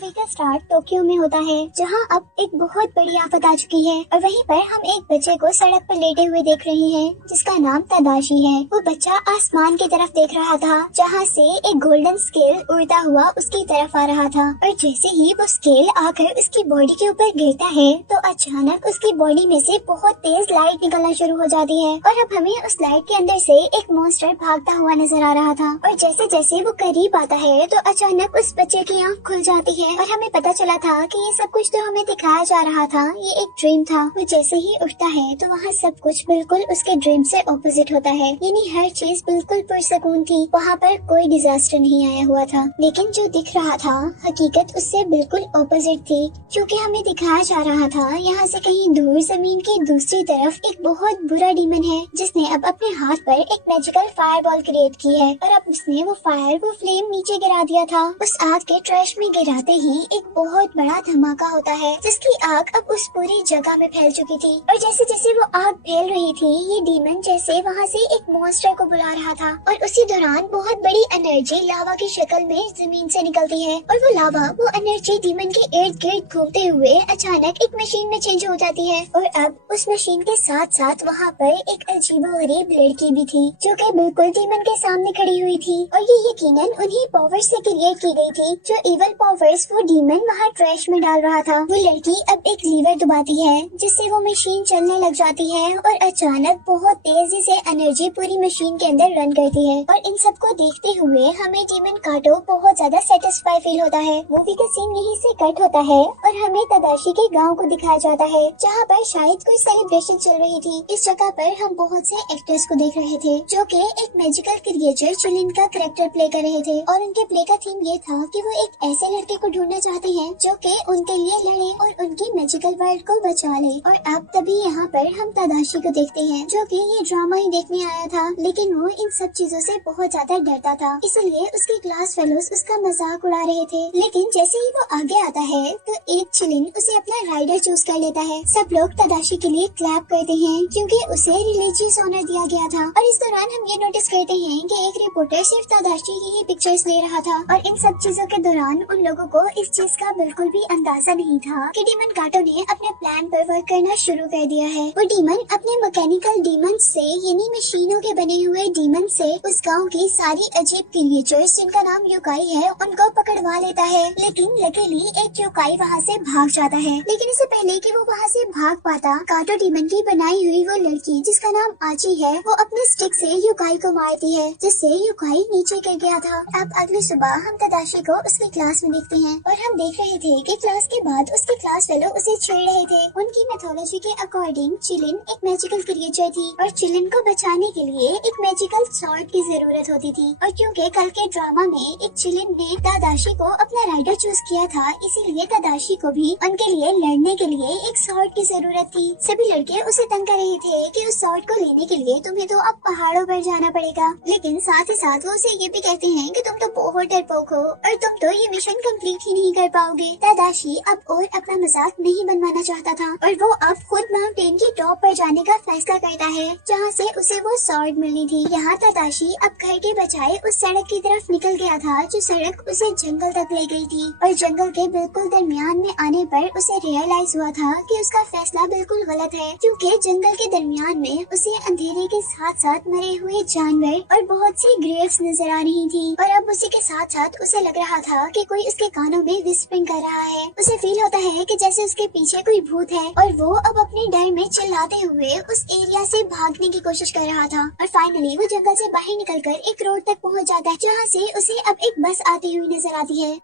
Movie का start Tokyo में होता है, जहां अब एक बहुत बड़ी आफत आ चुकी है और वहीं पर हम एक बच्चे को सड़क पर लेटे हुए देख रहे हैं, जिसका नाम तदाशी है। वो बच्चा आसमान की तरफ देख रहा था, जहां से एक गोल्डन स्केल उड़ता हुआ उसकी तरफ आ रहा था। और जैसे ही वो स्केल आकर उसकी बॉडी के ऊपर गिरता है, तो अचानक उसकी बॉडी में से बहुत तेज लाइट निकलना शुरू हो जाती है और अब हमें उस लाइट के अंदर से एक मॉन्स्टर भागता हुआ नजर आ रहा था। और जैसे जैसे वो करीब आता है, तो अचानक उस बच्चे की आँख खुल जाती है और हमें पता चला था कि ये सब कुछ तो हमें दिखाया जा रहा था, ये एक ड्रीम था। वो जैसे ही उठता है तो वहाँ सब कुछ बिल्कुल उसके ड्रीम से ऑपोजिट होता है, यानी हर चीज बिल्कुल पुरसकून थी। वहाँ पर कोई डिजास्टर नहीं आया हुआ था, लेकिन जो दिख रहा था हकीकत उससे बिल्कुल ऑपोजिट थी, क्योंकि हमें दिखाया जा रहा था यहाँ से कहीं दूर जमीन की दूसरी तरफ एक बहुत बुरा डीमन है, जिसने अब अपने हाथ पर एक मैजिकल फायर बॉल क्रिएट की है और अब उसने वो फ्लेम नीचे गिरा दिया था। उस आग के ट्रैश में गिराते ही एक बहुत बड़ा धमाका होता है, जिसकी आग अब उस पूरी जगह में फैल चुकी थी। और जैसे जैसे वो आग फैल रही थी, ये डीमन जैसे वहाँ से एक मॉन्स्टर को बुला रहा था और उसी दौरान बहुत बड़ी एनर्जी लावा की शक्ल में जमीन से निकलती है और वो लावा वो एनर्जी डीमन के इर्द गिर्द घूमते हुए अचानक एक मशीन में चेंज हो जाती है। और अब उस मशीन के साथ साथ वहाँ पर एक अजीबोगरीब लड़की भी थी, जो कि बिल्कुल डीमन के सामने खड़ी हुई थी और ये यकीनन उन्हीं पावर्स से क्रिएट की गई थी, जो इवल पावर्स वो डीमन वहाँ ट्रैश में डाल रहा था। वो लड़की अब एक लीवर दबाती है, जिससे वो मशीन चलने लग जाती है और अचानक बहुत तेजी से एनर्जी पूरी मशीन के अंदर रन करती है। और इन सब को देखते हुए हमें डीमन काटो बहुत ज्यादा सेटिस्फाई फील होता है। मूवी का सीन यहीं से कट होता है और हमें तदाशी के गाँव को दिखाया जाता है, जहाँ पर शायद कोई सेलिब्रेशन चल रही थी। इस जगह पर हम बहुत से एक्टर्स को देख रहे थे, जो कि एक मैजिकल क्रिएचर चिलिन का कैरेक्टर प्ले कर रहे थे और उनके प्ले का थीम ये था कि वो एक ऐसे लड़के को ढूंढना चाहते हैं जो कि उनके लिए लड़े और उनकी मैजिकल वर्ल्ड को बचा ले। और अब तभी यहाँ पर हम तदाशी को देखते हैं, जो कि ये ड्रामा ही देखने आया था, लेकिन वो इन सब चीजों से बहुत ज्यादा डरता था, इसलिए उसके क्लास फेलोज उसका मजाक उड़ा रहे थे। लेकिन जैसे ही वो आगे आता है, तो एक चिलिन उसे अपना राइडर चूज कर लेता है। सब लोग तदाशी के लिए क्लैप करते हैं, क्योंकि उसे रिलीजियस ऑनर दिया गया था। और इस दौरान हम ये नोटिस करते हैं कि एक रिपोर्टर सिर्फ तदाशी की ही पिक्चर्स ले रहा था और इन सब चीजों के दौरान उन लोगों को इस चीज का बिल्कुल भी अंदाजा नहीं था कि डीमन काटो ने अपने प्लान पर वर्क करना शुरू कर दिया है। वो डीमन अपने मैकेनिकल डीमन से, यानी मशीनों के बने हुए डीमन से, उस गांव की सारी अजीब क्रिएचर्स जिनका नाम योकाई है उनको पकड़वा लेता है। लेकिन लकीली एक योकाई वहाँ से भाग जाता है। लेकिन इससे पहले कि वो वहाँ से भाग पाता, काटो डीमन की बनाई हुई वो लड़की जिसका नाम आची है, वो अपने स्टिक से योकाई को मारती है, जिससे योकाई नीचे गिर गया था। अब अगली सुबह हम तदाशी को उसकी क्लास में देखते हैं और हम देख रहे थे कि क्लास के बाद उसके क्लास फेलो उसे छेड़ रहे थे। उनकी मेथोलॉजी के अकॉर्डिंग चिलिन एक मैजिकल क्रिएचर थी और चिलिन को बचाने के लिए एक मैजिकल सॉर्ड की जरूरत होती थी। और क्योंकि कल के ड्रामा में एक चिलिन ने तदाशी को अपना राइडर चूज किया था, इसीलिए तदाशी को भी उनके लिए लड़ने के लिए एक सॉर्ड की जरूरत थी। सभी लड़के उसे तंग कर रहे थे कि उस सॉर्ड को लेने के लिए तुम्हें तो अब पहाड़ों पर जाना पड़ेगा, लेकिन साथ ही साथ वो उसे ये भी कहते हैं कि तुम तो बहुत डरपोक हो और तुम तो ये मिशन कंप्लीट ही नहीं कर पाओगे। तदाशी अब और अपना मजाक नहीं बनवाना चाहता था और वो अब खुद माउंटेन की टॉप पर जाने का फैसला करता है, जहाँ से उसे वो सॉर्ड मिलनी थी। यहाँ तदाशी अब घर के बजाय उस सड़क की तरफ निकल गया था, जो सड़क उसे जंगल तक ले गई थी। और जंगल के बिल्कुल दरमियान में आने पर उसे रियलाइज हुआ था कि उसका फैसला बिल्कुल गलत है, क्योंकि जंगल के दरमियान में उसे अंधेरे के साथ साथ मरे हुए जानवर और बहुत सी ग्रेव्स नजर आ रही थी। और अब उसी के साथ साथ उसे लग रहा था कि कोई उसके कानों में विस्परिंग कर रहा है। उसे फील होता है कि जैसे उसके पीछे कोई भूत है और वो अब अपने डर में चिल्लाते हुए उस एरिया से भागने की कोशिश कर रहा था। और फाइनली वो जंगल से बाहर निकलकर एक रोड तक पहुंच जाता है, जहाँ से उसे अब एक बस आती हुई नजर आती है।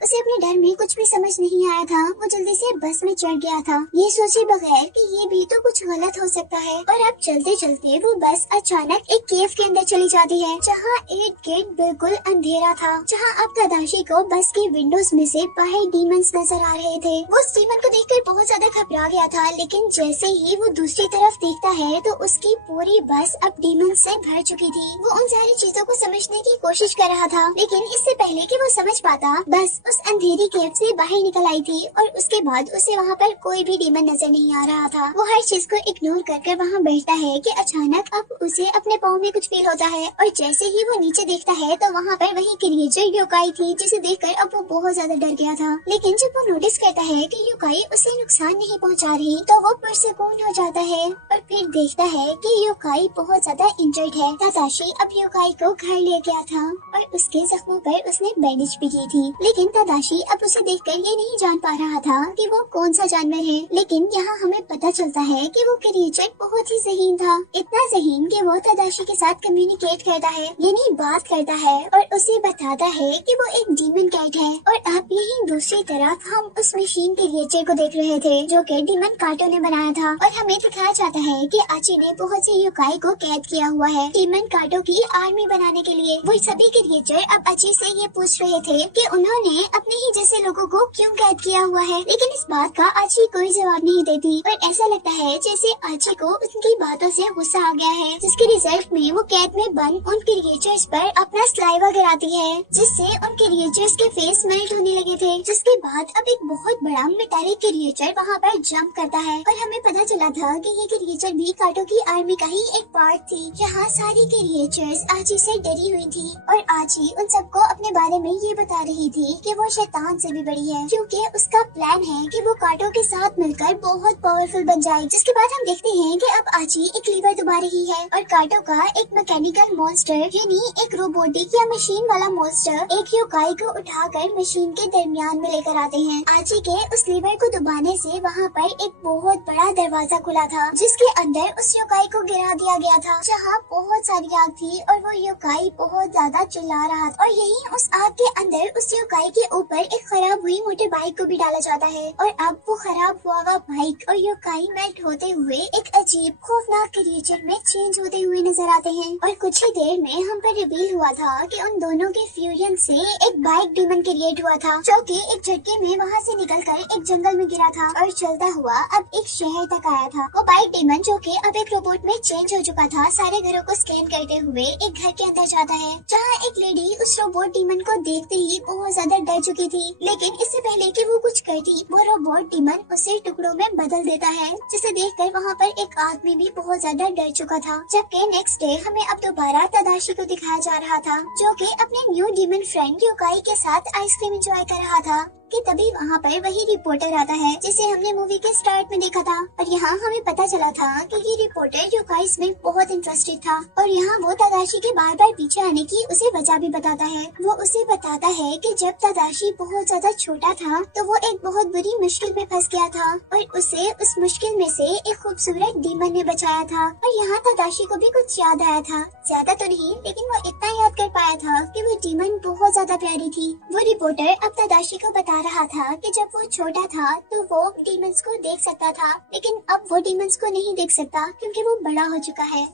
उसे अपने डर में कुछ भी समझ नहीं आया था। वो जल्दी से बस में चढ़ गया था, ये सोचे बगैर कि ये भी तो कुछ गलत हो सकता है। और अब चलते चलते वो बस अचानक एक केव के अंदर चली जाती है, जहाँ इर्द गिर्द बिल्कुल अंधेरा था, जहाँ अब तदाशी को बस की विंडोज में से बाहर डीमंस नजर आ रहे थे। वो उस डीमन को देखकर बहुत ज्यादा घबरा गया था, लेकिन जैसे ही वो दूसरी तरफ देखता है तो उसकी पूरी बस अब डीमन से भर चुकी थी। वो उन सारी चीजों को समझने की कोशिश कर रहा था, लेकिन इससे पहले कि वो समझ पाता, बस उस अंधेरी केव से बाहर निकल आई थी और उसके बाद उसे वहाँ पर कोई भी डीमन नजर नहीं आ रहा था। वो हर चीज को इग्नोर कर वहाँ बैठता है कि अचानक अब उसे अपने पाँव में कुछ फील होता है और जैसे ही वो नीचे देखता है तो वहाँ पर वही क्रिएचर योकाई थी, जिसे देखकर अब वो बहुत ज्यादा डर गया था। लेकिन जब वो नोटिस करता है कि योकाई उसे नुकसान नहीं पहुँचा रही तो वो पुरसकून हो जाता है और फिर देखता है कि योकाई बहुत ज्यादा इंजर्ड है। तादाशी अब योकाई को घर ले गया था और उसके जख्मों पर उसने बैंडेज भी की थी। लेकिन तादाशी अब उसे देखकर ये नहीं जान पा रहा था कि वो कौन सा जानवर है। लेकिन यहाँ हमें पता चलता है कि वो क्रिएचर बहुत ही ज़हीन था, इतना ज़हीन कि वो तादाशी के साथ कम्युनिकेट करता है, यानी बात करता है और उसे बताता है कि वो एक डीमन कैट है। और अब यही दूसरी तरफ हम उस मशीन क्रिएचर को देख रहे थे जो कि डीमन काटो ने बनाया था और हमें दिखाया जाता है कि आची ने बहुत से योकाई को कैद किया हुआ है डीमन काटो की आर्मी बनाने के लिए। वो सभी क्रिएचर अब आची से ये पूछ रहे थे कि उन्होंने अपने ही जैसे लोगों को क्यों कैद किया हुआ है, लेकिन इस बात का आची कोई जवाब नहीं देती और ऐसा लगता है जैसे आची को उनकी बातों से गुस्सा आ गया है, जिसके रिजल्ट में वो कैद में बंद उन क्रिएचर्स पर अपना स्लाइवा गिराती है, जिससे उन क्रिएचर्स के फेस मेल्ट होने लगे थे। जिसके बाद अब एक बहुत बड़ा मेटालिक क्रिएचर वहाँ पर जंप करता है और हमें पता चला था कि ये क्रिएचर भी काटो की आर्मी का ही एक पार्ट थी। यहाँ सारी क्रिएचर्स आची से डरी हुई थी और आची उन सबको अपने बारे में ये बता रही थी कि वो शैतान से भी बड़ी है, क्योंकि उसका प्लान है कि वो काटो के साथ मिलकर बहुत पावरफुल बन जाए। जिसके बाद हम देखते हैं कि अब आची एक लीवर दबा रही है और काटो का एक मैकेनिकल मॉन्स्टर यानी एक रोबोटिक या मशीन वाला मॉन्स्टर एक योकाई को उठाकर मशीन के दरमियान में लेकर आते हैं। आची के उस लीवर को दबाने से वहाँ पर एक बहुत बड़ा दरवाजा खुला था, जिसके अंदर उस योकाई को गिरा दिया गया था, जहाँ बहुत सारी आग थी और वो योकाई बहुत ज्यादा चिल्ला रहा था। और यही उस आग के अंदर उस योकाई के ऊपर एक खराब हुई मोटर बाइक को भी डाला जाता है और अब वो खराब हुआ बाइक और योकाई मेल्ट होते हुए एक अजीब खौफनाक क्रिएचर में चेंज होते हुए नजर आते हैं। और कुछ ही देर में हम पर रिवील हुआ था कि उन दोनों के फ्यूजन से एक बाइक डीमन क्रिएट हुआ था, जो कि एक झटके में वहाँ से निकलकर एक जंगल में गिरा था और चलता हुआ अब एक शहर तक आया था। वो बाइक डीमन जो कि अब एक रोबोट में चेंज हो चुका था, सारे घरों को स्कैन करते हुए एक घर के अंदर जाता है, जहाँ एक लेडी उस रोबोट डीमन को देखते ही बहुत ज्यादा डर चुकी थी। लेकिन इससे पहले कि वो कुछ करती, वो रोबोट डीमन उसे टुकड़ों में बदल देता है, जिसे देखकर वहाँ पर एक आदमी भी बहुत ज्यादा डर चुका था। जबकि नेक्स्ट डे हमें अब दोबारा तादाशी को दिखाया जा रहा था, जो कि अपने न्यू डीमन फ्रेंड योकाई के साथ आइसक्रीम एंजॉय कर रहा था कि तभी वहाँ पर वही रिपोर्टर आता है जिसे हमने मूवी के स्टार्ट में देखा था। और यहाँ हमें पता चला था कि ये रिपोर्टर योकाईस में बहुत इंटरेस्टेड था और यहाँ वो तादाशी के बार बार पीछे आने की उसे वजह भी बताता है। वो उसे बताता है कि जब तादाशी बहुत ज्यादा छोटा था तो वो एक बहुत बुरी मुश्किल में फंस गया था और उसे उस मुश्किल में से एक खूबसूरत डीमन ने बचाया था। और यहाँ तादाशी को भी कुछ याद आया था, ज्यादा तो नहीं लेकिन वो इतना याद कर पाया था कि वो डीमन बहुत ज्यादा प्यारी थी। वो रिपोर्टर अब तादाशी को बता रहा था कि जब वो छोटा था तो वो डीमंस को देख सकता था, लेकिन अब वो डीमंस को नहीं देख सकता क्योंकि वो बड़ा हो चुका है।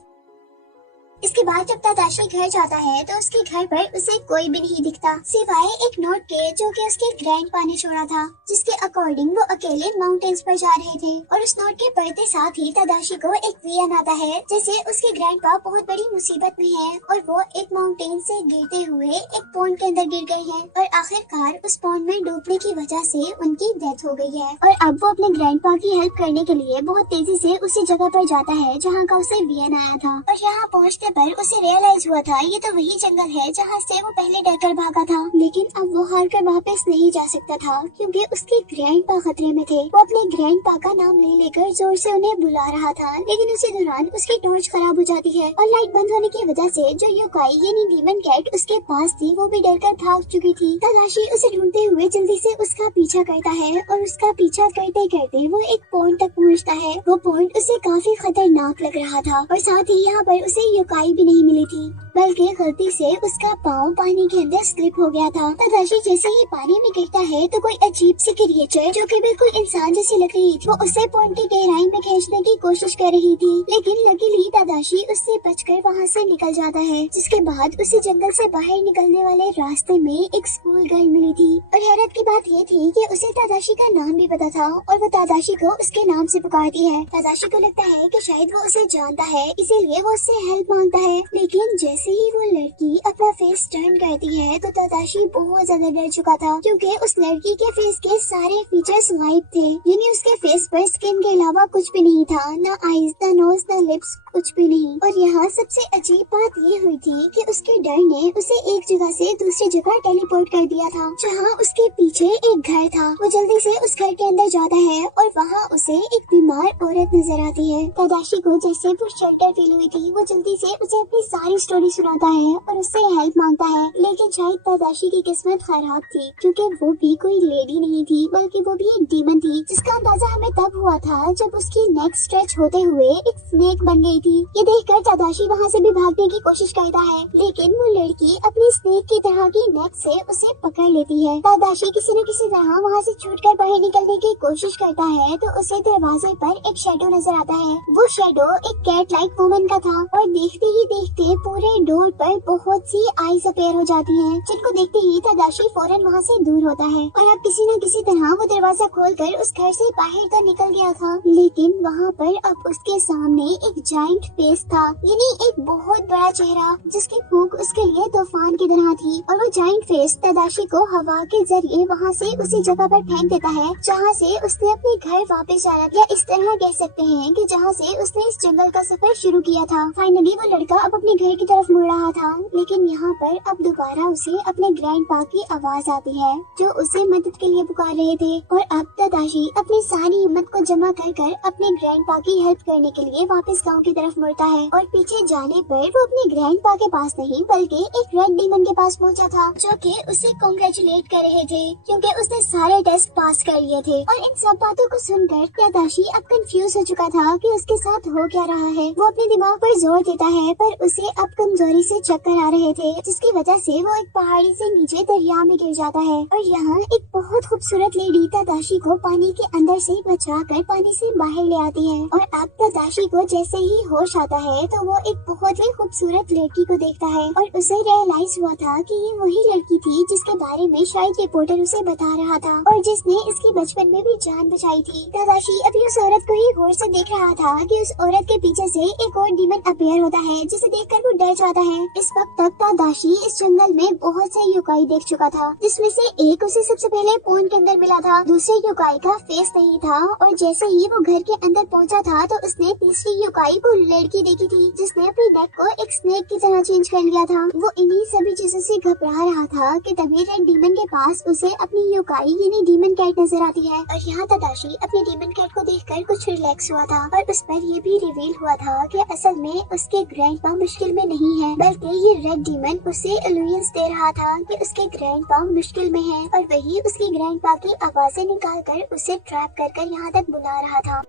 इसके बाद जब तादाशी घर जाता है तो उसके घर पर उसे कोई भी नहीं दिखता सिवाय एक नोट के जो कि उसके ग्रैंडपा ने छोड़ा था, जिसके अकॉर्डिंग वो अकेले माउंटेन्स पर जा रहे थे। और उस नोट के पढ़ते साथ ही तादाशी को एक विजन आता है जैसे उसके ग्रैंडपा बहुत बड़ी मुसीबत में है और वो एक माउंटेन से गिरते हुए एक पॉन्ड के अंदर गिर गए हैं और आखिरकार उस पॉन्ड में डूबने की वजह से उनकी डेथ हो गई है। और अब वो अपने ग्रैंडपा की हेल्प करने के लिए बहुत तेजी से उसी जगह पर जाता है जहाँ का उसे विजन आया था। और यहाँ पहुँचते पर उसे रियलाइज हुआ था ये तो वही जंगल है जहाँ से वो पहले डरकर भागा था। लेकिन अब वो हार कर वापस नहीं जा सकता था क्योंकि उसके ग्रैंडपा खतरे में थे। वो अपने ग्रैंडपा का नाम ले लेकर जोर से उन्हें बुला रहा था, लेकिन उसी दौरान उसकी टॉर्च खराब हो जाती है और लाइट बंद होने की वजह से जो योकाई यानी डीमन कैट उसके पास थी वो भी डरकर भाग चुकी थी। तादाशी उसे ढूंढते हुए जल्दी से उसका पीछा करता है और उसका पीछा करते करते वो एक पॉन्ड तक पहुँचता है। वो पॉन्ड उसे काफी खतरनाक लग रहा था और साथ ही यहाँ पर उसे योकाई भी नहीं मिली थी, बल्कि गलती से उसका पाँव पानी के अंदर स्लिप हो गया था। तादाशी जैसे ही पानी में गिरता है तो कोई अजीब सी क्रिएचर जो कि बिल्कुल इंसान जैसी लग रही थी वो उसे पॉन्ड की गहराई में खींचने की कोशिश कर रही थी, लेकिन लकीली तादाशी उससे बचकर वहाँ से निकल जाता है। जिसके बाद उसे जंगल से बाहर निकलने वाले रास्ते में एक स्कूल गर्ल मिली थी और हैरत की बात ये थी कि उसे तादाशी का नाम भी पता था और वो तादाशी को उसके नाम से पुकारती है। तादाशी को लगता है कि शायद वो उसे जानता है, इसीलिए वो उससे हेल्प मांगता है, लेकिन जैसे जैसे ही वो लड़की अपना फेस टर्न करती है तो तदाशी बहुत ज्यादा डर चुका था, क्योंकि उस लड़की के फेस के सारे फीचर्स गायब थे। यानी उसके फेस पर स्किन के अलावा कुछ भी नहीं था, ना आईज, ना नोज, ना लिप्स, कुछ भी नहीं। और यहाँ सबसे अजीब बात ये हुई थी कि उसके डर ने उसे एक जगह से दूसरी जगह टेलीपोर्ट कर दिया था, जहाँ उसके पीछे एक घर था। वो जल्दी से उस घर के अंदर जाता है और वहाँ उसे एक बीमार औरत नजर आती है। तदाशी को जैसे वो शेल्टर फील हुई थी, वो जल्दी से उसे अपनी सारी स्टोरी सुनाता है और उससे हेल्प मांगता है। लेकिन शायद तदाशी की किस्मत खराब थी, क्योंकि वो भी कोई लेडी नहीं थी, बल्कि वो भी एक डीमन थी, जिसका अंदाजा हमें तब हुआ था जब उसकी नेक स्ट्रेच होते हुए एक स्नेक बन गई थी। ये देखकर तदाशी वहाँ से भी भागने की कोशिश करता है, लेकिन वो लड़की अपनी स्नेक की तरह की नेक से उसे पकड़ लेती है। तदाशी किसी न किसी तरह वहाँ से छूटकर बाहर निकलने की कोशिश करता है तो उसे दरवाजे पर एक शेडो नजर आता है। वो शेडो एक कैट लाइक वुमन का था और देखते ही देखते पूरे डोर पर बहुत सी आईज अपीयर हो जाती हैं, जिनको देखते ही तदाशी फौरन वहाँ से दूर होता है। और अब किसी न किसी तरह वो दरवाजा खोलकर उस घर से बाहर तो निकल गया था, लेकिन वहाँ पर अब उसके सामने एक जाइंट फेस था, यानी एक बहुत बड़ा चेहरा जिसकी फूंक उसके लिए तूफान की तरह थी। और वो जाइंट फेस तदाशी को हवा के जरिए वहाँ से उसी जगह पर फेंक देता है जहाँ से उसने अपने घर वापस आया, या इस तरह कह सकते हैं कि जहाँ से उसने इस जंगल का सफर शुरू किया था। फाइनली वो लड़का अब अपने घर की तरफ मुड़ रहा था, लेकिन यहाँ पर अब दोबारा उसे अपने ग्रैंडपा की आवाज आती है, जो उसे मदद के लिए पुकार रहे थे। और अब तदाशी अपनी सारी हिम्मत को जमा कर कर अपने ग्रैंडपा की हेल्प करने के लिए वापस गांव की तरफ मुड़ता है। और पीछे जाने पर वो अपने ग्रैंडपा के पास नहीं, बल्कि एक रेड डीमन के पास पहुंचा था, जो कि उसे कांग्रेचुलेट कर रहे थे, क्योंकि उसने सारे टेस्ट पास कर लिए थे। और इन सब बातों को सुनकर तदाशी अब कंफ्यूज हो चुका था कि उसके साथ हो क्या रहा है। वो अपने दिमाग पर जोर देता है, पर उसे अब कमजोरी से चक्कर आ रहे थे, जिसकी वजह से वो एक पहाड़ी से नीचे दरिया में गिर जाता है। और यहाँ एक बहुत खूबसूरत लेडी तदाशी को पानी के अंदर से बचाकर पानी से बाहर ले आती है। और अब तदाशी को जैसे ही होश आता है तो वो एक बहुत ही खूबसूरत लड़की को देखता है, और उसे रियलाइज हुआ था कि ये वही लड़की थी जिसके बारे में शायद रिपोर्टर उसे बता रहा था, और जिसने इसकी बचपन में भी जान बचाई थी। तदाशी अभी उस औरत को ही गौर से देख रहा था कि उस औरत के पीछे से एक और डीमन अपीयर होता है, जिसे देखकर वो डर जाता है। इस वक्त तक तदाशी इस जंगल में बहुत से युकाई देख चुका था, जिसमें से एक उसे सबसे पहले पोन के अंदर मिला था, दूसरे युकाई का फेस नहीं था। और जैसे ही वो घर के अंदर पहुंचा था तो उसने तीसरी युकाई वो लड़की देखी थी, जिसने अपनी नेक को एक स्नेक की तरह चेंज कर लिया था। वो इन्हीं सभी चीजों से घबरा रहा था कि तभी रेड डीमन के पास उसे अपनी युकाई यानी डीमन कैट नजर आती है। और यहाँ तदाशी अपने डीमन कैट को देखकर कुछ रिलैक्स हुआ था, और उस पर ये भी रिवील हुआ था कि असल में उसके ग्रैंडपा मुश्किल में नहीं है, बल्कि ये रेड डीमन उसे इल्यूजन्स दे रहा था कि उसके ग्रैंडपा मुश्किल में है, और वही उसकी ग्रैंडपा की आवाजें निकालकर उसे ट्रैप कर यहाँ तक बुला रहा था।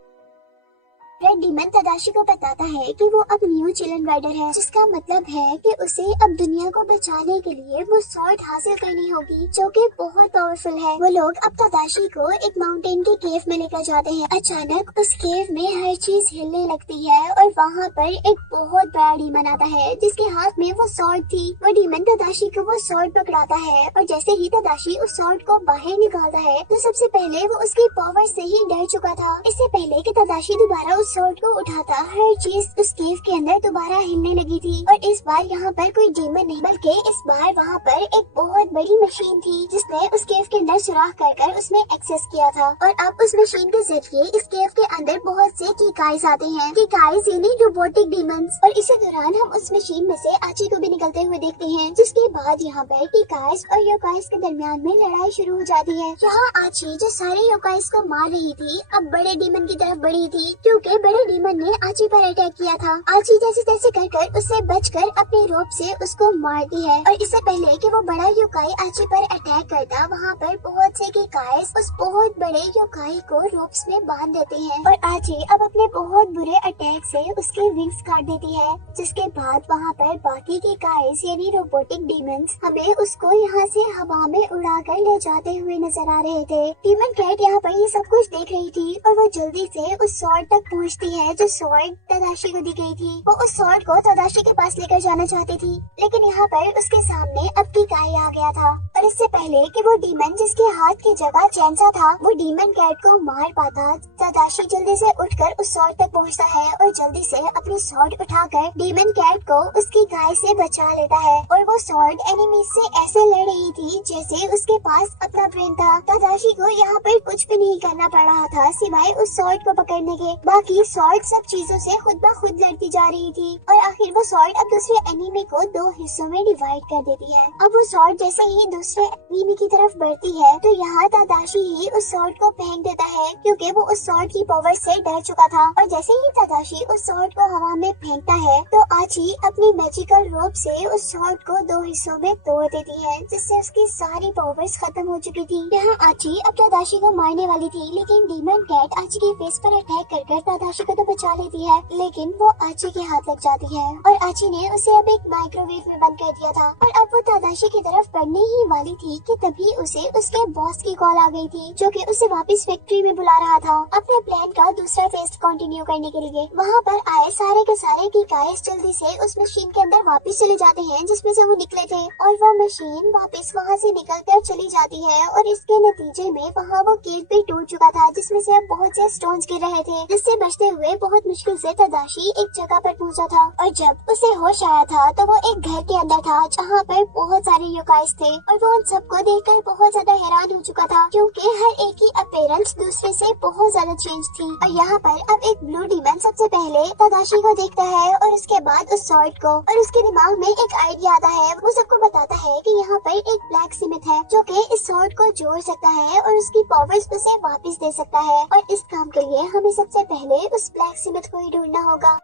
रेड डीमन तदाशी को बताता है कि वो अब न्यू चिलन राइडर है, जिसका मतलब है कि उसे अब दुनिया को बचाने के लिए वो स्वॉर्ड हासिल करनी होगी, जो कि बहुत पावरफुल है। वो लोग अब तदाशी को एक माउंटेन के केव में लेकर जाते हैं। अचानक उस केव में हर चीज हिलने लगती है, और वहाँ पर एक बहुत बड़ा डीमन आता है, जिसके हाथ में वो स्वॉर्ड थी। वो डीमन तदाशी को वो स्वॉर्ड पकड़ाता है, और जैसे ही तदाशी उस स्वॉर्ड को बाहर निकालता है तो सबसे पहले वो उसकी पावर से ही डर चुका था। इससे पहले कि तदाशी दोबारा स्वॉर्ड को उठाता, हर चीज उस केव के अंदर दोबारा हिलने लगी थी। और इस बार यहाँ पर कोई डीमन नहीं, बल्कि इस बार वहाँ पर एक बहुत बड़ी मशीन थी, जिसने उस केव के अंदर सुराख कर उसमें एक्सेस किया था। और अब उस मशीन के जरिए इस केव के अंदर बहुत से कीकाइज आते हैं, कीकाइज यानी रोबोटिक डीमंस। और इसी दौरान हम उस मशीन में से आची को भी निकलते हुए देखते हैं, जिसके बाद यहाँ पर कीकाइज और योकाइज के दरमियान में लड़ाई शुरू हो जाती है। यहाँ आची जो सारे योकाइज को मार रही थी, अब बड़े डीमन की तरफ बढ़ी थी, क्योंकि बड़े डीमन ने आची पर अटैक किया था। आची जैसे तैसे कर उससे बचकर अपने रोप से उसको मारती है। और इससे पहले कि वो बड़ा योकाई आची पर अटैक करता, वहाँ पर बहुत से कीकाइज उस बहुत बड़े योकाई को रोप्स में बांध देते हैं। और आची अब अपने बहुत बुरे अटैक से उसके विंग्स काट देती है, जिसके बाद वहाँ पर बाकी कीकाइज यानी रोबोटिक डीमंस हमें उसको यहाँ से हवा में उड़ाकर ले जाते हुए नजर आ रहे थे। डीमन कैट यहाँ पर ये सब कुछ देख रही थी, और वो जल्दी से उस स्वॉर्ड तक पहुँच पहुंचती है जो स्वॉर्ड तदाशी को दी गई थी। वो उस स्वॉर्ड को तदाशी के पास लेकर जाना चाहती थी, लेकिन यहाँ पर उसके सामने अब की गाय आ गया था। और इससे पहले कि वो डीमन जिसके हाथ की जगह चैंसा था वो डीमन कैट को मार पाता, तदाशी जल्दी से उठकर उस स्वॉर्ड तक पहुँचता है और जल्दी से अपनी स्वॉर्ड उठाकर डीमन कैट को उसकी गाय से बचा लेता है। और वो स्वॉर्ड एनिमी से ऐसे लड़ रही थी जैसे उसके पास अपना ब्रेन था। तदाशी को यहाँ पर कुछ भी नहीं करना पड़ रहा था सिवाय उस स्वॉर्ड को पकड़ने के। बाकी स्वॉर्ड सब चीजों से खुद ब खुद लड़ती जा रही थी और आखिर वो स्वॉर्ड अब दूसरे एनिमी को 2 हिस्सों में डिवाइड कर देती है। अब वो स्वॉर्ड जैसे ही दूसरे एनिमी की तरफ बढ़ती है तो यहाँ तदाशी ही उस स्वॉर्ड को फेंक देता है, क्योंकि वो उस स्वॉर्ड की पावर से डर चुका था। और जैसे ही तदाशी उस स्वॉर्ड को हवा में फेंकता है तो आची अपनी मैजिकल रोप से उस स्वॉर्ड को 2 हिस्सों में तोड़ देती है, जिससे उसकी सारी पावर्स खत्म हो चुकी थी। यहाँ आची अब तदाशी को मारने वाली थी, लेकिन डीमन कैट आची के फेस पर अटैक कर तदाशी को तो बचा लेती है, लेकिन वो आची के हाथ लग जाती है और आची ने उसे अब एक माइक्रोवेव में बंद कर दिया था। और अब वो तदाशी की तरफ बढ़ने ही वाली थी कि तभी उसे उसके बॉस की कॉल आ गई थी, जो कि उसे वापस फैक्ट्री में बुला रहा था अपने प्लान का दूसरा फेज कंटिन्यू करने के लिए। वहाँ पर आए सारे के सारे की गाइस जल्दी से उस मशीन के अंदर वापस चले जाते हैं जिसमें से वो निकले थे, और वो मशीन वापस वहाँ से निकलकर चली जाती है। और इसके नतीजे में वहाँ वो केव भी टूट चुका था जिसमें से अब बहुत से स्टोन्स गिर रहे थे, जिससे बचते हुए बहुत मुश्किल से तदाशी एक जगह पर पहुंचा था। और जब उसे होश आया था तो वो एक घर के अंदर था जहाँ पर बहुत सारे योकाइस थे, और वो उन सबको देखकर बहुत ज्यादा हैरान हो चुका था, क्योंकि हर एक की अपीयरेंस दूसरे से बहुत ज्यादा चेंज थी। और यहाँ पर अब एक ब्लू डीमन सबसे पहले तदाशी को देखता है और उसके बाद उस स्वॉर्ड को, और उसके दिमाग में एक आइडिया आता है। वो सबको बताता है कि यहाँ पर एक ब्लैक स्मिथ है जो कि इस स्वॉर्ड को जोड़ सकता है और उसकी पावर्स उसे वापस दे सकता है, और इस काम के लिए हमें सबसे पहले उस ब्लैक स्मिथ को ही ढूंढना होगा।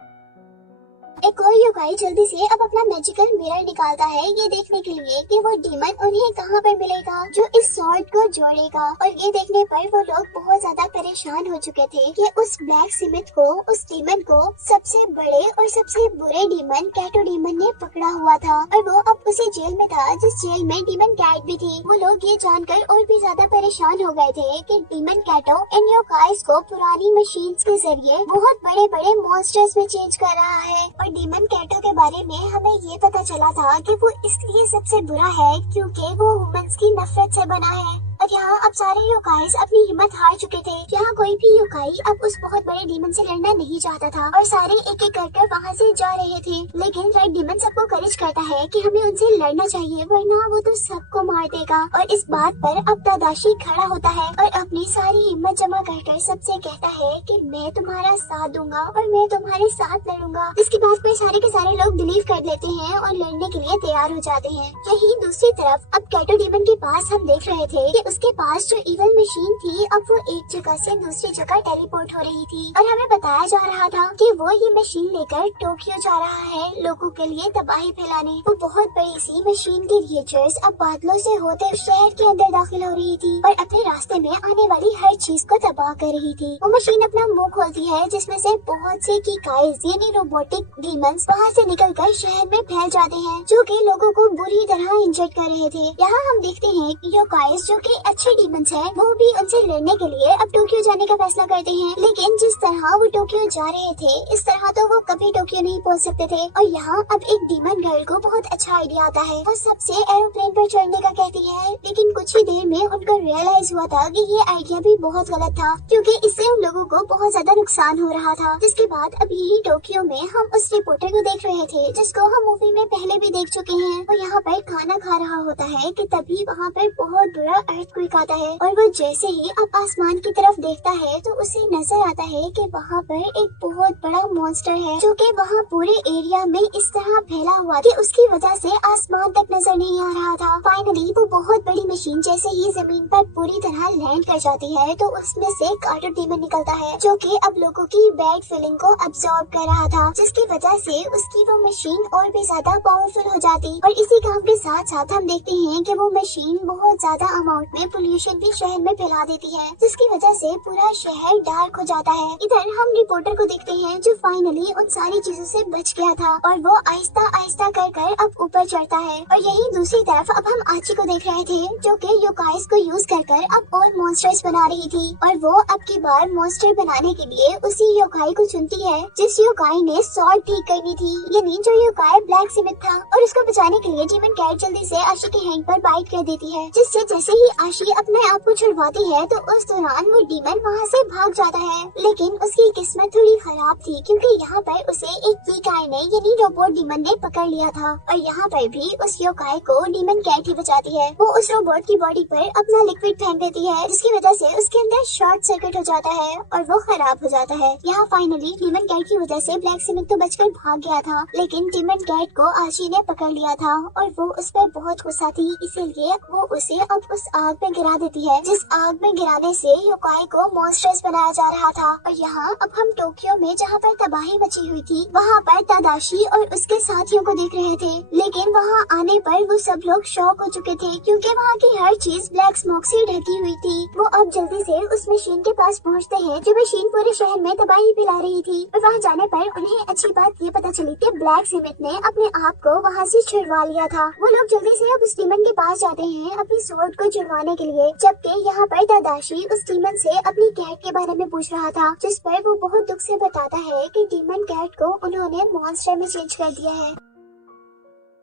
एक और योकाई जल्दी से अब अपना मैजिकल मिरर निकालता है ये देखने के लिए कि वो डीमन उन्हें कहाँ पर मिलेगा जो इस स्वॉर्ड को जोड़ेगा। और ये देखने पर वो लोग बहुत ज्यादा परेशान हो चुके थे कि उस ब्लैक स्मिथ को, उस डीमन को सबसे बड़े और सबसे बुरे डीमन कैटो डीमन ने पकड़ा हुआ था, और वो अब उसी जेल में था जिस जेल में डीमन कैट भी थी। वो लोग ये जानकर और भी ज्यादा परेशान हो गए थे कि डीमन कैटो इन योकाइस को पुरानी मशीन्स के जरिए बहुत बड़े बड़े मॉन्स्टर्स में चेंज कर रहा है। और डीमन कैटो के बारे में हमें ये पता चला था कि वो इसलिए सबसे बुरा है क्योंकि वो ह्यूमंस की नफरत से बना है। और यहाँ अब सारे योकाइस अपनी हिम्मत हार चुके थे। यहाँ कोई भी योकाई अब उस बहुत बड़े डीमन से लड़ना नहीं चाहता था और सारे एक एक कर वहाँ से जा रहे थे, लेकिन रेड डीमन सबको करेज करता है कि हमें उनसे लड़ना चाहिए वरना वो तो सबको मार देगा। और इस बात पर अब तदाशी खड़ा होता है और अपनी सारी हिम्मत जमा कर सबसे कहता है कि मैं तुम्हारा साथ दूंगा और मैं तुम्हारे साथ लड़ूंगा। इसकी बात पर सारे के सारे लोग बिलीव कर लेते हैं और लड़ने के लिए तैयार हो जाते हैं। यही दूसरी तरफ अब कैटो डीमन के पास हम देख रहे थे कि उसके पास जो इवल मशीन थी अब वो एक जगह से दूसरी जगह टेलीपोर्ट हो रही थी, और हमें बताया जा रहा था कि वो ये मशीन लेकर टोक्यो जा रहा है लोगों के लिए तबाही फैलाने। वो बहुत बड़ी सी मशीन की क्रिएचर्स अब बादलों से होते शहर के अंदर दाखिल हो रही थी और अपने रास्ते में आने वाली हर चीज को तबाह कर रही थी। वो मशीन अपना मुंह खोलती है जिसमें से बहुत से कीकाइज यानी रोबोटिक डीमंस बाहर से निकलकर शहर में फैल जाते हैं, जो कि लोगों को बुरी तरह इंजर्ड कर रहे थे। यहाँ हम देखते हैं कि योकाइज जो कि अच्छे डीमंस हैं वो भी उनसे लड़ने के लिए अब टोक्यो जाने का फैसला करते हैं, लेकिन जिस तरह वो टोक्यो जा रहे थे इस तरह तो वो कभी टोक्यो नहीं पहुंच सकते थे। और यहाँ अब एक डीमन गर्ल को बहुत अच्छा आइडिया आता है। वो सबसे एरोप्लेन पर चढ़ने का कहती है, लेकिन कुछ ही देर में उनको रियलाइज हुआ था कि ये आइडिया भी बहुत गलत था, क्योंकि इससे उन लोगों को बहुत ज्यादा नुकसान हो रहा था। जिसके बाद अब यही टोक्यो में हम उस रिपोर्टर को देख रहे थे जिसको हम मूवी में पहले भी देख चुके हैं। वो यहाँ पर खाना खा रहा होता है कि तभी वहाँ पर बहुत बुरा अर्थक्वेक आता है, और वो जैसे ही अब आसमान की तरफ देखता है तो उसे नजर आता है कि वहाँ पर एक बहुत बड़ा मॉन्स्टर है जो कि वहाँ पूरे एरिया में इस तरह फैला हुआ कि उसकी वजह से आसमान तक नजर नहीं आ रहा था। फाइनली वो बहुत बड़ी मशीन जैसे ही जमीन पर पूरी तरह लैंड कर जाती है तो उसमें से कार्टो डीमन निकलता है जो कि अब लोगों की बैड फीलिंग को अब्सॉर्ब कर रहा था, जिसकी वजह से उसकी वो मशीन और भी ज्यादा पावरफुल हो जाती। और इसी काम के साथ साथ हम देखते हैं कि वो मशीन बहुत ज्यादा अमाउंट में पोल्यूशन भी शहर में फैला देती है, जिसकी वजह से पूरा शहर डार्क हो जाता है। इधर हम रिपोर्टर को देखते हैं जो फाइनली उन सारी चीजों से बच गया था और वो आहिस्ता आहिस्ता कर अब ऊपर चढ़ता है। और यही दूसरी तरफ अब हम आची को देख रहे थे जो कि योकाइस को यूज कर अब और मॉन्स्टर्स बना रही थी, और वो अब की बार मॉन्स्टर बनाने के लिए उसी योकाई को चुनती है जिस योकाई ने सॉर्ड ठीक करनी थी, यानी जो योकाई ब्लैक स्मिथ था। और उसको बचाने के लिए डीमन कैट जल्दी से आशी के हैंड पर बाइट कर देती है, जिससे जैसे ही आशी अपने आप को छुड़वाती है तो उस दौरान वो डीमन वहाँ से भाग जाता है। लेकिन उसकी किस्मत थोड़ी खराब थी क्योंकि यहाँ पर उसे एक कीकाई ने यानी रोबोट डीमन ने पकड़ लिया था, और यहाँ पर भी उस योकाई को डीमन कैट ही बचाती है। वो उस रोबोट की बॉडी पर अपना लिक्विड फेंक देती है, जिसकी वजह से उसके अंदर शॉर्ट सर्किट हो जाता है और वो खराब हो जाता है। यहाँ फाइनली डीमन कैट की वजह से ब्लैक स्मिथ तो बचकर भाग गया था, लेकिन डीमन कैट को आशी ने पकड़ लिया था और वो उस पर बहुत गुस्सा थी, इसीलिए वो उसे अब उस आग में गिरा देती है, जिस आग में गिराने से योकाई को मॉन्स्टर्स बनाया जा रहा था। और यहाँ अब हम टोक्यो में जहाँ पर तबाही मची हुई थी वहाँ पर तादाशी और उसके साथियों को देख रहे थे, लेकिन वहाँ आने पर वो सब लोग शॉक हो चुके थे क्योंकि वहाँ की हर चीज ब्लैक स्मोक से ढकी हुई थी। वो अब जल्दी से उस मशीन के पास पहुँचते हैं जो मशीन पूरे शहर में तबाही फैला रही थी, और वहाँ जाने पर उन्हें अच्छी बात ये पता चली कि ब्लैक स्मिथ ने अपने आप को वहाँ से छुड़वा लिया था। वो लोग जल्दी से अब उस डीमन के पास जाते हैं अपनी स्वॉर्ड को छुड़वाने के लिए, जबकि यहाँ पर तादाशी उस डीमन से अपनी कैट के बारे में पूछ रहा था, जिस पर वो बहुत दुख से बताता है कि डीमन कैट को उन्होंने मॉन्स्टर में चेंज कर दिया है।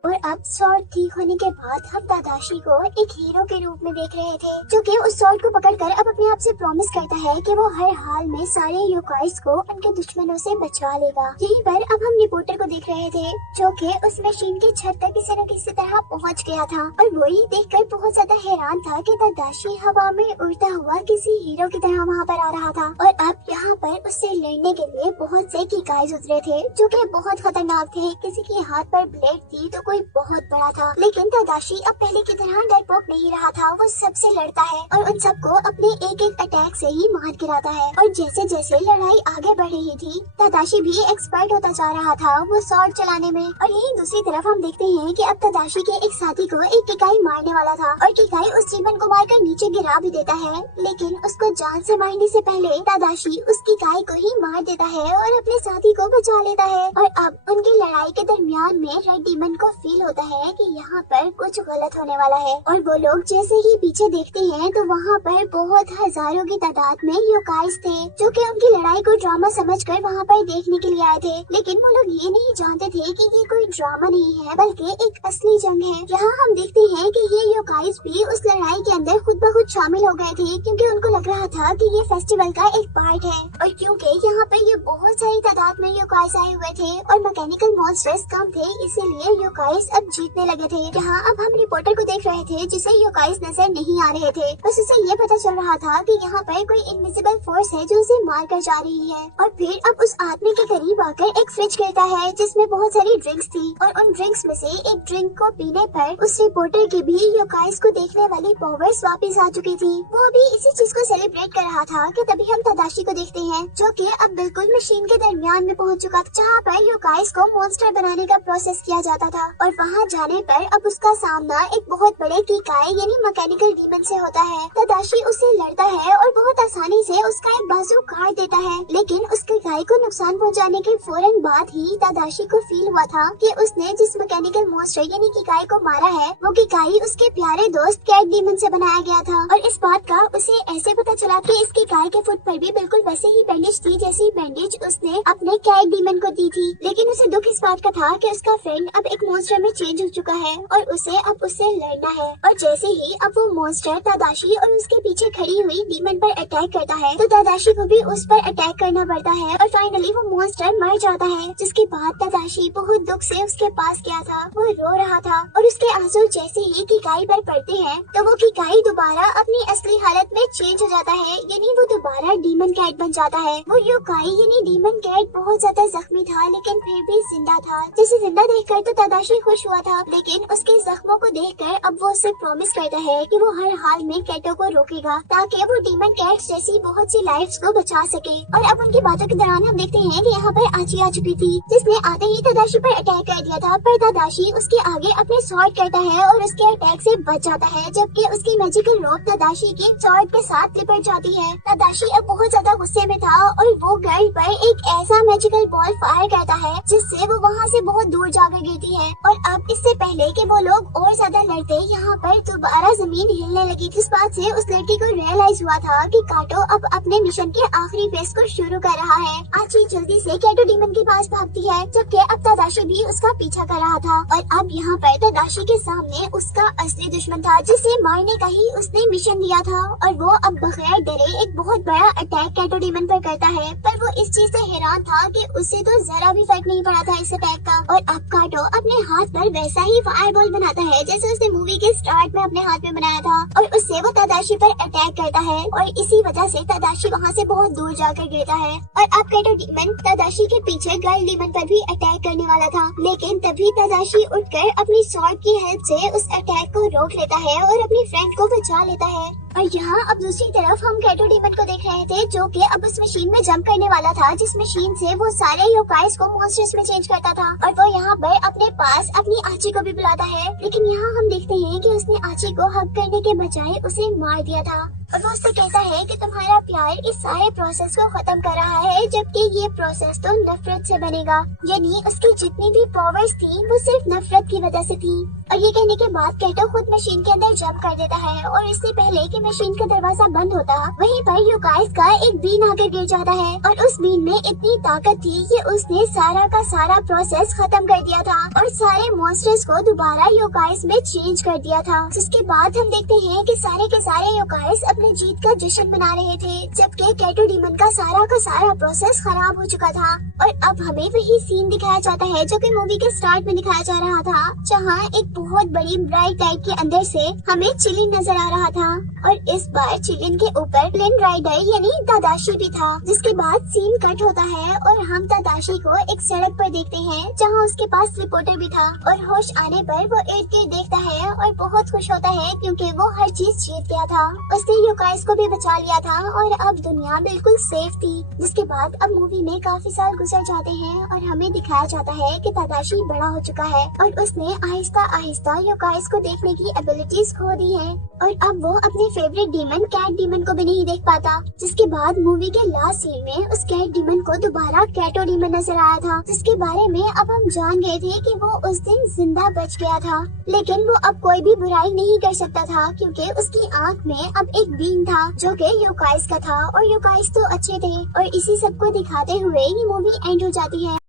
और अब स्वॉर्ड ठीक होने के बाद हम तादाशी को एक हीरो के रूप में देख रहे थे, जो कि उस स्वॉर्ड को पकड़कर अब अपने आप से प्रॉमिस करता है कि वो हर हाल में सारे योकाइस को उनके दुश्मनों से बचा लेगा। यहीं पर अब हम रिपोर्टर को देख रहे थे जो कि उस मशीन की छत तक किसी न किसी तरह पहुंच गया था, और वो ये देखकर बहुत ज्यादा हैरान था कि तादाशी हवा में उड़ता हुआ किसी हीरो की तरह वहाँ पर आ रहा था। और अब यहाँ पर उससे लड़ने के लिए बहुत से कीकाइज उतरे थे जो कि बहुत खतरनाक थे। किसी के हाथ पर ब्लेड थी तो कोई बहुत बड़ा था, लेकिन तादाशी अब पहले की तरह डरपोक नहीं रहा था। वो सबसे लड़ता है और उन सबको अपने एक एक अटैक से ही मार गिराता है। और जैसे जैसे लड़ाई आगे बढ़ रही थी तादाशी भी एक्सपर्ट होता जा रहा था वो स्वॉर्ड चलाने में। और यही दूसरी तरफ हम देखते हैं कि अब तादाशी के एक साथी को एक किकाई मारने वाला था, और किकाई उस डीमन को मारकर नीचे गिरा भी देता है, लेकिन उसको जान से मारने से पहले तादाशी उस किकाई को ही मार देता है और अपने साथी को बचा लेता है। और अब उनकी लड़ाई के दरमियान में रेड डीमन को फील होता है कि यहाँ पर कुछ गलत होने वाला है, और वो लोग जैसे ही पीछे देखते हैं तो वहाँ पर बहुत हजारों की तादाद में योकाइस थे जो कि उनकी लड़ाई को ड्रामा समझकर वहाँ पर देखने के लिए आए थे। लेकिन वो लोग ये नहीं जानते थे कि ये कोई ड्रामा नहीं है बल्कि एक असली जंग है। यहाँ हम देखते हैं कि ये योकाइस भी उस लड़ाई के अंदर खुद ब खुद शामिल हो गए थे क्योंकि उनको लग रहा था कि ये फेस्टिवल का एक पार्ट है, और क्योंकि यहाँ पर ये बहुत सारी तादाद में योकाइस आए हुए थे और मैकेनिकल मॉन्स्टर्स कम थे, इसीलिए योकाइस अब जीतने लगे थे। यहाँ अब हम रिपोर्टर को देख रहे थे जिसे योकाइस नजर नहीं आ रहे थे, बस उसे ये पता चल रहा था कि यहाँ पर कोई इनविजिबल फोर्स है जो उसे मार कर जा रही है। और फिर अब उस आदमी के करीब आकर एक फ्रिज गिरता है जिसमें बहुत सारी ड्रिंक्स थी, और उन ड्रिंक्स में से एक ड्रिंक को पीने पर उस रिपोर्टर की भी योकाइस को देखने वाली पावर्स वापस आ चुकी थी। वो भी इसी चीज को सेलिब्रेट कर रहा था कि तभी हम तादाशी को देखते हैं जो कि अब बिल्कुल मशीन के दरमियान में पहुंच चुका था जहाँ पर योकाइस को मॉन्स्टर बनाने का प्रोसेस किया जाता था। और वहाँ जाने पर अब उसका सामना एक बहुत बड़े कीकाई यानी मैकेनिकल डीमन से होता है। तादाशी उससे लड़ता है और बहुत आसानी से उसका एक बाजू काट देता है, लेकिन उस कीकाई को नुकसान पहुंचाने के फौरन बाद ही तादाशी को फील हुआ था कि उसने जिस मैकेनिकल मॉन्स्टर यानी कीकाई को मारा है वो कीकाई उसके प्यारे दोस्त कैट डीमन से बनाया गया था। और इस बात का उसे ऐसे पता चला कि इस कीकाई के फुट पर भी बिल्कुल वैसे ही बैंडेज थी जैसी बैंडेज उसने अपने कैट डीमन को दी थी, लेकिन उसे दुख इस बात का था कि उसका फ्रेंड अब एक मॉन्स्टर में चेंज हो चुका है और उसे अब उससे लड़ना है। और जैसे ही अब वो मॉन्स्टर तादाशी और उसके पीछे खड़ी हुई डीमन पर अटैक करता है तो तादाशी को भी उस पर अटैक करना पड़ता है, और फाइनली वो मॉन्स्टर मर जाता है। जिसके बाद तादाशी बहुत दुख से उसके पास गया था, वो रो रहा था, और उसके आंसू जैसे ही कीकाई पर पड़ते हैं तो वो कीकाई दोबारा अपनी असली हालत में चेंज हो जाता है, यानी वो दोबारा डीमन कैट बन जाता है। वो योकाई यानी डीमन कैट बहुत ज्यादा जख्मी था लेकिन फिर भी जिंदा था, जिसे जिंदा देखकर तो तादाशी खुश हुआ था, लेकिन उसके जख्मों को देखकर अब वो उससे प्रॉमिस करता है कि वो हर हाल में कैटो को रोकेगा ताकि वो डीमन कैट्स जैसी बहुत सी लाइफ्स को बचा सके। और अब उनकी बातों के दौरान हम देखते हैं कि यहाँ पर आची आ चुकी थी, जिसने आते ही तदाशी पर अटैक कर दिया था, पर तदाशी उसके आगे अपने स्वॉर्ड करता है और उसके अटैक से बच जाता है, जबकि उसकी मैजिकल रोप तदाशी के स्वॉर्ड के साथ लिपट जाती है। तदाशी अब बहुत ज्यादा गुस्से में था और वो गर्ल पर एक ऐसा मैजिकल बॉल फायर करता है जिससे वो वहाँ से बहुत दूर जाकर गिरती है। और अब इससे पहले कि वो लोग और ज्यादा लड़ते, यहाँ पर दोबारा जमीन हिलने लगी, जिस बात से उस लड़की को रियलाइज हुआ था कि काटो अब अपने मिशन के आखिरी फेज को शुरू कर रहा है। आची जल्दी से कैटो डीमन के पास भागती है, जबकि अब तदाशी भी उसका पीछा कर रहा था। और अब यहाँ पर तदाशी के सामने उसका असली दुश्मन था, जिसे मारने का ही उसने मिशन दिया था। और वो अब बगैर डरे एक बहुत बड़ा अटैक कैटो डीमन पर करता है, पर वो इस चीज से हैरान था कि उससे तो जरा भी फर्क नहीं पड़ा था इस अटैक का। और अब काटो अपने हाथ पर वैसा ही फायरबॉल बनाता है जैसे उसने मूवी के स्टार्ट में अपने हाथ में बनाया था, और उससे वो तदाशी पर अटैक करता है और इसी वजह से तदाशी वहाँ से बहुत दूर जाकर गिरता है। और अब कैटो डीमन तदाशी के पीछे गर्ल डीमन पर भी अटैक करने वाला था, लेकिन तभी तदाशी उठकर अपनी स्वॉर्ड की हेल्प से उस अटैक को रोक लेता है और अपनी फ्रेंड को बचा लेता है। और यहाँ अब दूसरी तरफ हम कैटो डीमन को देख रहे थे, जो कि अब उस मशीन में जंप करने वाला था, जिस मशीन से वो सारे योकाइस को मॉन्स्टर्स में चेंज करता था। और वो यहाँ पर अपने पास अपनी आची को भी बुलाता है, लेकिन यहाँ हम देखते हैं कि उसने आची को हग करने के बजाय उसे मार दिया था। और वो उससे कहता है कि तुम्हारा प्यार इस सारे प्रोसेस को खत्म कर रहा है, जबकि ये प्रोसेस तो नफरत से बनेगा। यानी उसकी जितनी भी पावर्स थी वो सिर्फ नफरत की वजह से थी। और ये कहने के बाद कैटो खुद मशीन के अंदर जंप कर देता है, और इससे पहले कि मशीन का दरवाजा बंद होता, वहीं पर योकाइस का एक बीन आकर गिर जाता है। और उस बीन में इतनी ताकत थी कि उसने सारा का सारा प्रोसेस खत्म कर दिया था और सारे मॉन्स्टर्स को दोबारा योकाइस में चेंज कर दिया था। जिसके बाद हम देखते हैं कि सारे के सारे योकाइस अपनी जीत का जश्न मना रहे थे, जबकि कैटो डीमन का सारा प्रोसेस खराब हो चुका था। और अब हमें वही सीन दिखाया जाता है जो कि मूवी के स्टार्ट में दिखाया जा रहा था, जहाँ एक बहुत बड़ी ब्राइट लाइट के अंदर से हमें चिलिन नजर आ रहा था। और इस बार चिलिन के ऊपर प्लेन राइडर यानी तदाशी भी था। जिसके बाद सीन कट होता है और हम तदाशी को एक सड़क पर देखते हैं, जहाँ उसके पास रिपोर्टर भी था। और होश आने पर वो इर्द गिर्द देखता है और बहुत खुश होता है, क्योंकि वो हर चीज जीत गया था। उसने योकाइस को भी बचा लिया था और अब दुनिया बिल्कुल सेफ थी। जिसके बाद अब मूवी में काफी साल गुजर जाते हैं और हमें दिखाया जाता है कि तदाशी बड़ा हो चुका है और उसने आहिस्ता आहिस्ता योकाइस को देखने की एबिलिटीज खो दी है। और अब वो अपने फेवरेट डीमन कैट डीमन को भी नहीं देख पाता। जिसके बाद मूवी के लास्ट सीन में उस कैट डीमन को दोबारा कैटो डीमन नजर आया था, जिसके बारे में अब हम जान गए थे कि वो उस दिन जिंदा बच गया था। लेकिन वो अब कोई भी बुराई नहीं कर सकता था, क्योंकि उसकी आंख में अब एक बीन था जो कि योकाइस का था, और योकाइस तो अच्छे थे। और इसी सब को दिखाते हुए ये मूवी एंड हो जाती है।